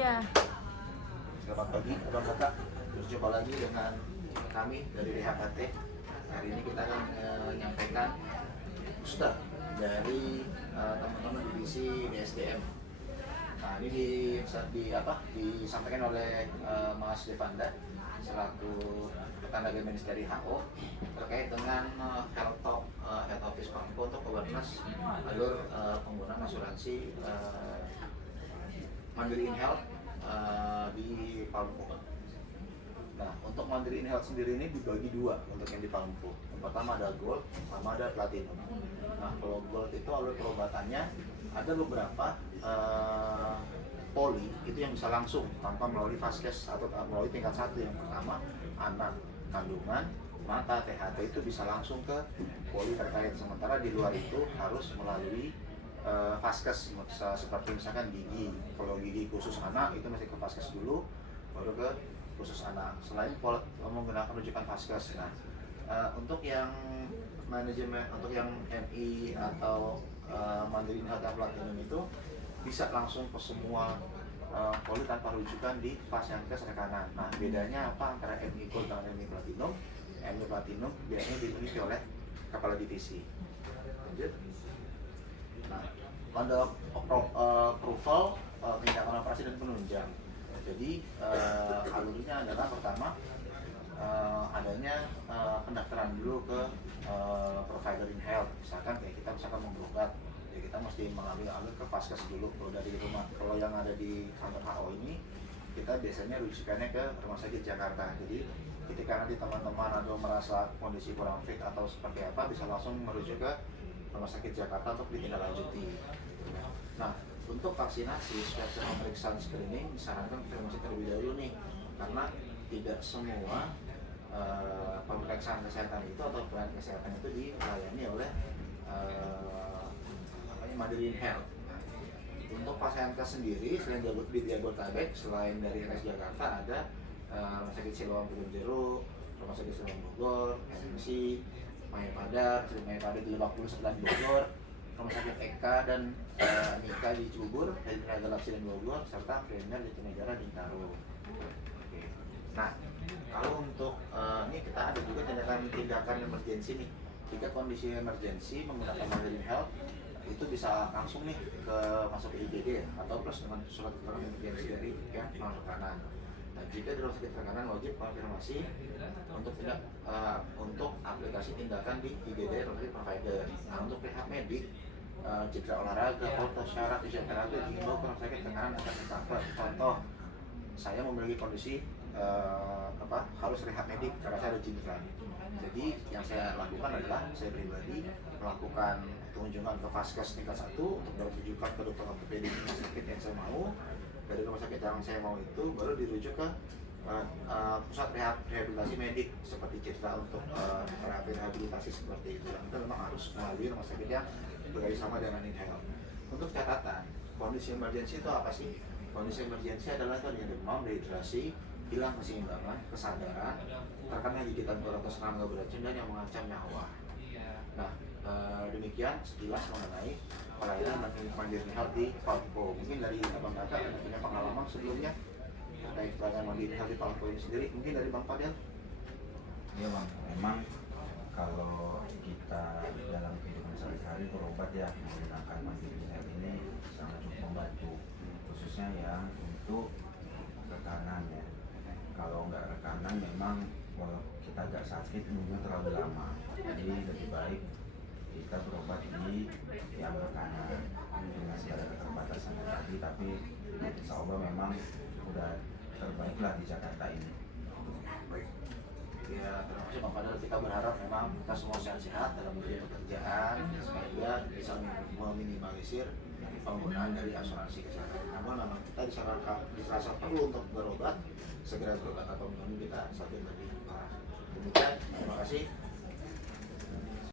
Ya. Selamat pagi, Abang Kakak. Berjumpa lagi dengan kami dari RehabHT. Hari ini kita akan menyampaikan booster dari teman-teman divisi BSDM. Nah, ini disampaikan oleh Mas Devanda selaku tenaga medis dari HO terkait dengan Head Office Pampo untuk awareness alur penggunaan asuransi Mandiri InHealth di Pampo. Nah, untuk Mandiri InHealth sendiri ini dibagi dua untuk yang di Pampo. Yang pertama ada Gold, sama ada Platinum. Nah, kalau Gold itu alur perobatannya ada beberapa poli itu yang bisa langsung tanpa melalui vaskes atau melalui tingkat 1. Yang pertama anak, kandungan, mata, THT itu bisa langsung ke poli terkait. Sementara di luar itu harus melalui vaskes, seperti misalkan gigi. Kalau gigi khusus anak itu masih ke vaskes dulu, baru ke khusus anak. Selain menggunakan rujukan vaskes. Nah, untuk yang manajemen, untuk yang MI atau Mandiri InHealth Platinum itu bisa langsung ke semua poli tanpa rujukan di Fasyankes rekanan. Nah, bedanya apa antara MI Gold dan MI Platinum? MI Platinum biasanya dimiliki oleh kepala divisi. Lanjut. Nah, pada approval tindakan operasi dan penunjang. Jadi alurnya adalah pertama adanya pendaftaran dulu ke provider InHealth. Misalkan kayak kita mau berobat, ya kita mesti mengambil alur ke vaskes dulu. Kalau dari rumah, kalau yang ada di kantor HO ini kita biasanya rujukannya ke Rumah Sakit Jakarta. Jadi ketika nanti teman-teman ada merasa kondisi kurang fit atau seperti apa, bisa langsung merujuk ke Rumah Sakit Jakarta untuk ditindaklanjuti. Nah, untuk vaksinasi, swab dan pemeriksaan screening disarankan konfirmasi terlebih dahulu nih, karena tidak semua pemeriksaan kesehatan itu atau pelayanan kesehatan itu dilayani oleh Mandiri InHealth. Untuk Fasyankes sendiri, selain di Jabodetabek, selain dari RS Jakarta ada Rumah Sakit Siloam Gunung Jeruk, Rumah Sakit Siloam Bogor, MC, Mayapada di Lebak Bulus sebelah Bogor, Rumah Sakit Eka dan Nika di Cibubur, Hendra Galaksi dan Bogor, serta Premier di Jatinegara di Taro. Oke. Nah, kalau untuk ini kita ada juga tindakan emergensi nih. Jika kondisi emergensi menggunakan Mandiri InHealth itu bisa langsung nih ke masuk ke IGD atau plus dengan surat keterangan emergensi dari pihak rekanan. Nah, jika di rumah sakit rekanan wajib konfirmasi untuk aplikasi tindakan di IGD rumah sakit provider. Nah, untuk rehab medik, cedera olahraga, foto syarat, fisioterapi dihimbau ke rumah sakit rekanan akan di-cover. Contoh, saya memiliki kondisi harus rehab medik karena saya ada cedera. Jadi yang saya lakukan adalah saya pribadi melakukan kunjungan ke vaskes tingkat 1 untuk rujukan ke dokter ortopedi rumah sakit yang saya mau. Dari rumah sakit yang saya mau itu baru dirujuk ke pusat rehabilitasi medik seperti cedera untuk terapi rehabilitasi seperti itu. Dan itu memang harus melalui rumah sakit yang bekerjasama dengan InHealth. Untuk catatan, kondisi emergensi itu apa sih? Kondisi emergensi adalah tadi demam, dehidrasi, hilang keseimbangan, kesadaran, terkena gigitan ular atau serangga beracun dan yang mengancam nyawa. Nah, demikian sekilas mengenai pelayanan Mandiri InHealth di Pampo. Mungkin dari Abang Kakak yang punya pengalaman sebelumnya terkait pelayanan Mandiri InHealth di Pampo ini sendiri, mungkin dari Bang Fadel? Iya Bang, memang kalau kita dalam kehidupan sehari-hari berobat ya menggunakan Mandiri InHealth ini sangat cukup membantu, khususnya yang untuk rekanan ya. Kalau nggak rekanan memang kita agak sakit nunggu terlalu lama, jadi lebih baik kita berobat di yang rekanan dengan segala keterbatasan tadi, tapi insya Allah memang udah terbaik lah di Jakarta ini. Baik. Ya, terima kasih Bang Fadel. Kita berharap memang kita semua sehat-sehat dalam dunia pekerjaan sehingga bisa meminimalisir penggunaan dari asuransi kesehatan. Namun memang kita dirasa perlu untuk berobat, segera berobat atau menunggu kita sampai lebih parah. Demikian, terima kasih.